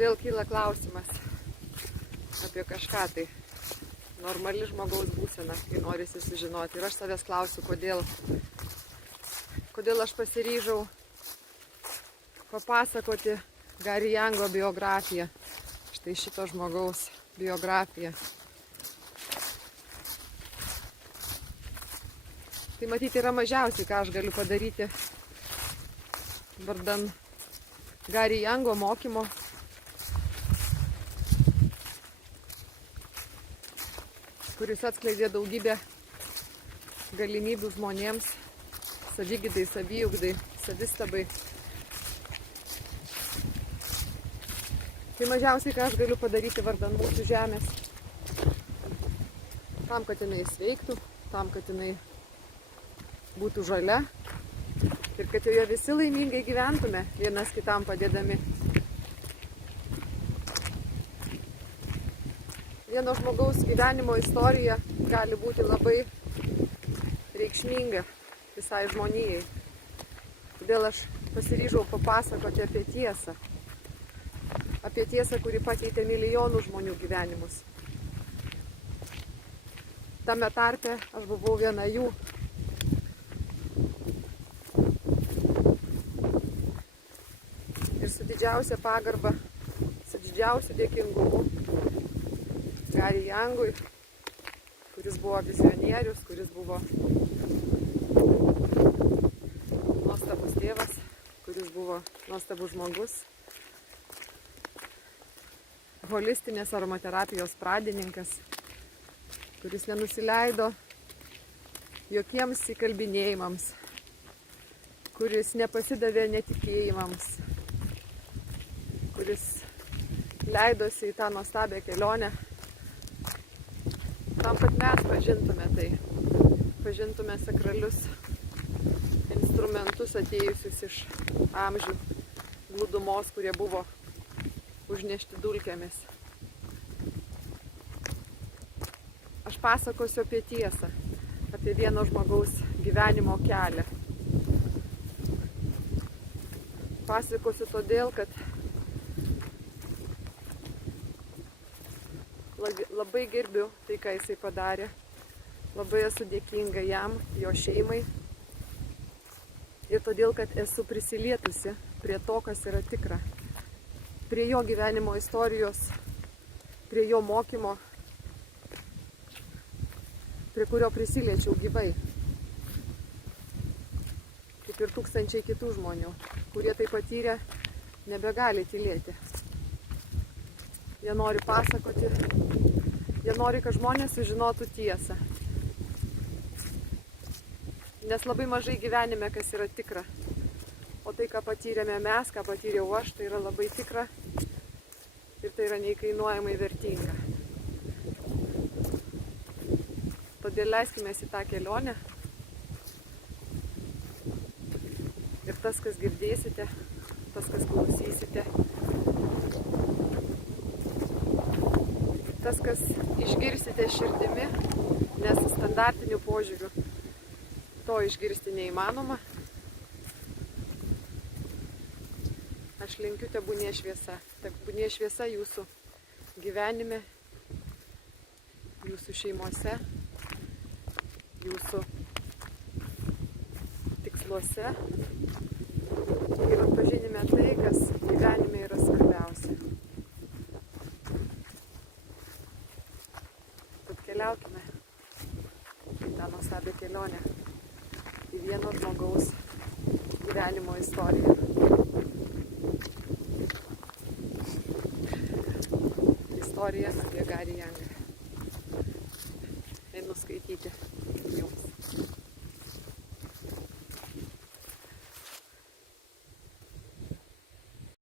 Kodėl kyla klausimas apie kažką tai. Normali žmogaus būsena, kai norisi sužinoti. Ir aš savęs klausiu, kodėl aš pasiryžau papasakoti Gary Youngo biografiją. Štai šito žmogaus biografiją. Tai matyti yra mažiausiai, ką aš galiu padaryti vardan Gary Youngo mokymo. Kuris atskleidė daugybę galimybių žmonėms, savigydai, saviugdai, savistabai. Tai mažiausiai, ką aš galiu padaryti vardan mūsų žemės. Tam, kad jinai sveiktų, tam, kad jinai būtų žalia ir kad joje visi laimingai gyventume, vienas kitam padėdami. Vieno žmogaus gyvenimo istorija gali būti labai reikšminga visai žmonijai. Todėl aš pasiryžau papasakoti apie tiesą. Apie tiesą, kuri pakeitė milijonų žmonių gyvenimus. Tame tarpe aš buvau viena jų. Ir su didžiausia pagarba, su didžiausiu dėkingumu Gary Youngui, kuris buvo vizionierius, kuris buvo nuostabus tėvas, kuris buvo nuostabus žmogus, holistinės aromaterapijos pradininkas, kuris nenusileido jokiems įkalbinėjimams, kuris nepasidavė netikėjimams, kuris leidosi į tą nuostabią kelionę, tam, kad mes pažintume tai, pažintume sakralius instrumentus atėjusius iš amžių glūdumos, kurie buvo užnešti dulkėmis. Aš pasakosiu apie tiesą, apie vieno žmogaus gyvenimo kelią. Pasakosiu todėl, kad labai gerbiu tai, ką jisai padarė. Labai esu dėkinga jam, jo šeimai. Ir todėl, kad esu prisilietusi prie to, kas yra tikra. Prie jo gyvenimo istorijos, prie jo mokymo, prie kurio prisiliečiau gyvai. Kaip ir tūkstančiai kitų žmonių, kurie tai patyrė, nebegali tylėti. Jie nori pasakoti, jie nori, kad žmonės sužinotų tiesą. Nes labai mažai gyvenime, kas yra tikra. O tai, ką patyrėme mes, ką patyriau aš, tai yra labai tikra ir tai yra neįkainuojamai vertinga. Todėl leiskime į tą kelionę. Ir tas, kas girdėsite, tas, kas klausysite, tas, kas išgirsite širdimi, nes standartiniu požiūriu to išgirsti neįmanoma. Aš linkiu tebūnie šviesa. Tebūnie šviesa jūsų gyvenime, jūsų šeimose, jūsų tiksluose. Ir atpažinime tai, kas gyvenime yra svarbiausia. Tad keliaukime į tą nuostabią kelionę, į vieno žmogaus gyvenimo istoriją. Istorija apie Gary Youngą. Einu skaityti jums.